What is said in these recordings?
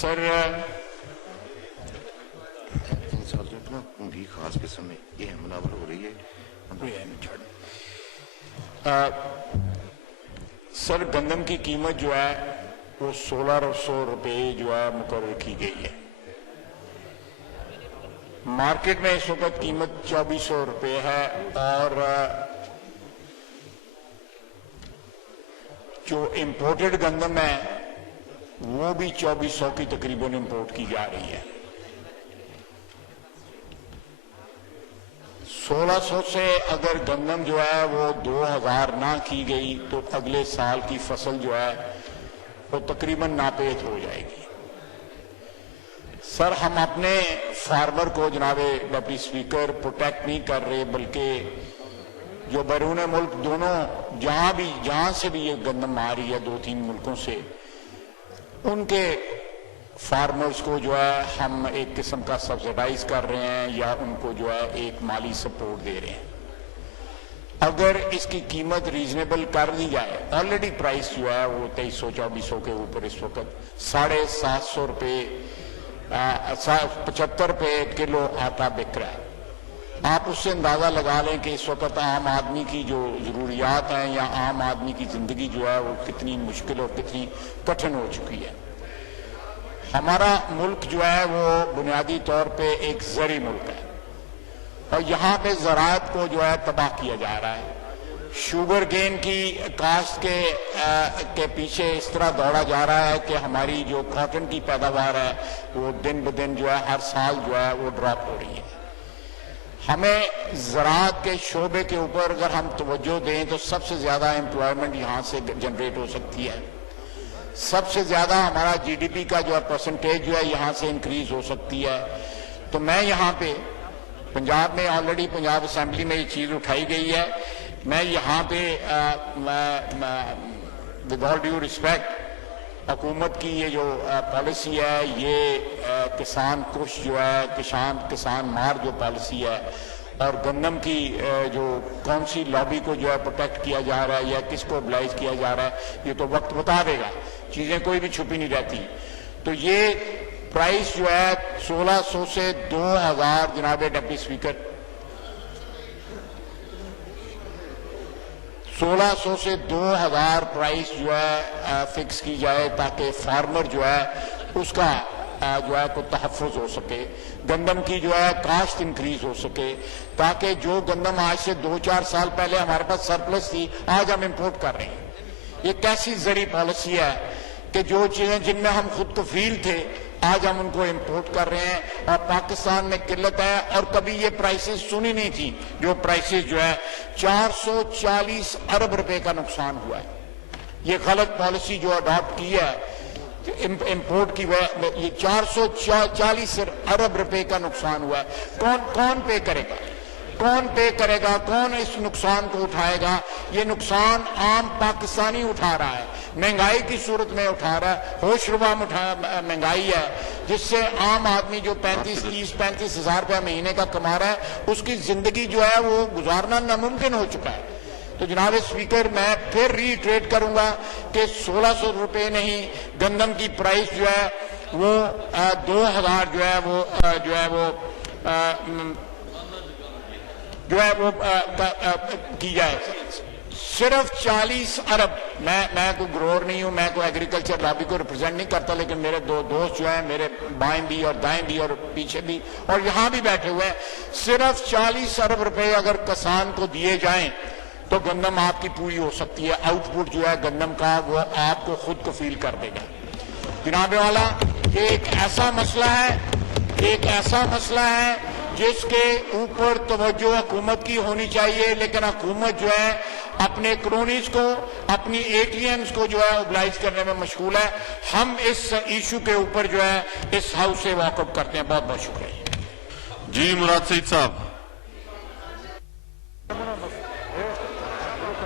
سر بھی خاص قسم میں یہ مناور ہو رہی ہے سر گندم کی قیمت جو ہے وہ 1600 روپے جو ہے مقرر کی گئی ہے. مارکیٹ میں اس وقت قیمت 2400 روپے ہے اور جو امپورٹڈ گندم ہے وہ بھی 2400 کی تقریباً امپورٹ کی جا رہی ہے. 1600 سے اگر گندم جو ہے وہ 2000 نہ کی گئی تو اگلے سال کی فصل جو ہے وہ تقریباً ناپید ہو جائے گی. سر ہم اپنے فارمر کو جناب ڈپٹی اسپیکر پروٹیکٹ نہیں کر رہے بلکہ جو بیرون ملک دونوں جہاں سے بھی یہ گندم آ رہی ہے 2-3 ملکوں سے ان کے فارمرز کو جو ہے ہم ایک قسم کا سبسڈائز کر رہے ہیں یا ان کو جو ہے ایک مالی سپورٹ دے رہے ہیں. اگر اس کی قیمت ریزنیبل کر دی جائے آلریڈی پرائس جو ہے وہ 2300-2400 کے اوپر اس وقت 750 روپے 75 روپے کلو آٹا بک رہا ہے. آپ اس سے اندازہ لگا لیں کہ اس وقت عام آدمی کی جو ضروریات ہیں یا عام آدمی کی زندگی جو ہے وہ کتنی مشکل اور کتنی کٹھن ہو چکی ہے. ہمارا ملک جو ہے وہ بنیادی طور پہ ایک زرعی ملک ہے اور یہاں پہ زراعت کو جو ہے تباہ کیا جا رہا ہے. شوگر کین کی کاشت کے پیچھے اس طرح دوڑا جا رہا ہے کہ ہماری جو کاٹن کی پیداوار ہے وہ دن بدن جو ہے ہر سال جو ہے وہ ڈراپ ہو رہی ہے. ہمیں زراعت کے شعبے کے اوپر اگر ہم توجہ دیں تو سب سے زیادہ امپلائمنٹ یہاں سے جنریٹ ہو سکتی ہے. سب سے زیادہ ہمارا جی ڈی پی کا جو ہے پرسنٹیج جو ہے یہاں سے انکریز ہو سکتی ہے. تو میں یہاں پہ پنجاب میں آلریڈی پنجاب اسمبلی میں یہ چیز اٹھائی گئی ہے. میں یہاں پہ ود آل ڈیو ریسپیکٹ حکومت کی یہ جو پالیسی ہے یہ کسان کش جو ہے کسان مار جو پالیسی ہے اور گندم کی جو کون سی لابی کو جو ہے پروٹیکٹ کیا جا رہا ہے یا کس کو ابلائز کیا جا رہا ہے یہ تو وقت بتا دے گا. چیزیں کوئی بھی چھپی نہیں رہتی. تو یہ پرائس جو ہے 1600 سے 2000 جناب ڈپٹی اسپیکر 1600 سے 2000 پرائس جو ہے فکس کی جائے تاکہ فارمر جو ہے اس کا جو ہے کو تحفظ ہو سکے. گندم کی جو ہے کاشت انکریز ہو سکے تاکہ جو گندم آج سے 2-4 سال پہلے ہمارے پاس سرپلس تھی آج ہم امپورٹ کر رہے ہیں. یہ کیسی زرعی پالیسی ہے کہ جو چیزیں جن میں ہم خود کفیل تھے آج ہم ان کو امپورٹ کر رہے ہیں اور پاکستان میں قلت ہے. اور کبھی یہ پرائسز سنی نہیں تھی جو پرائسز جو ہے 440 ارب روپے کا نقصان ہوا ہے. یہ غلط پالیسی جو اڈاپٹ کی ہے امپورٹ کی یہ 440 ارب روپے کا نقصان ہوا ہے. کون پے کرے گا کون اس نقصان کو اٹھائے گا؟ یہ نقصان عام پاکستانی اٹھا رہا ہے. مہنگائی کی صورت میں اٹھا رہا ہے. ہوش ربا مہنگائی ہے جس سے عام آدمی جو 35 ہزار روپے مہینے کا کما رہا ہے اس کی زندگی جو ہے وہ گزارنا ناممکن ہو چکا ہے. تو جناب اسپیکر میں پھر ریٹریٹ کروں گا کہ 1600 روپے نہیں گندم کی پرائس جو ہے وہ 2000 جو ہے وہ کی جائے. صرف 40 ارب. میں کوئی گروور نہیں ہوں, میں کوئی ایگریکلچر لابی کو ریپرزینٹ نہیں کرتا, لیکن میرے دو دوست جو ہیں میرے بائیں بھی اور دائیں بھی اور پیچھے بھی اور یہاں بھی بیٹھے ہوئے ہیں, صرف 40 ارب روپے اگر کسان کو دیے جائیں تو گندم آپ کی پوری ہو سکتی ہے. آؤٹ پٹ جو ہے گندم کا وہ آپ کو خود کفیل کر دے گا. جناب والا یہ ایک ایسا مسئلہ ہے جس کے اوپر توجہ حکومت کی ہونی چاہیے, لیکن حکومت جو ہے اپنے کرونیز کو اپنی ایٹینز کو جو ہے اوبلائز کرنے میں مشغول ہے. ہم اس ایشو کے اوپر جو ہے اس ہاؤس سے واک اپ کرتے ہیں. بہت بہت شکریہ. جی مراد سعید صاحب.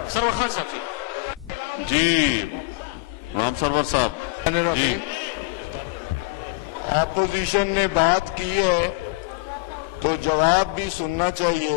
سرور خان صاحب جی رام سرور صاحب جی. اپوزیشن نے بات کی ہے تو جواب بھی سننا چاہیے.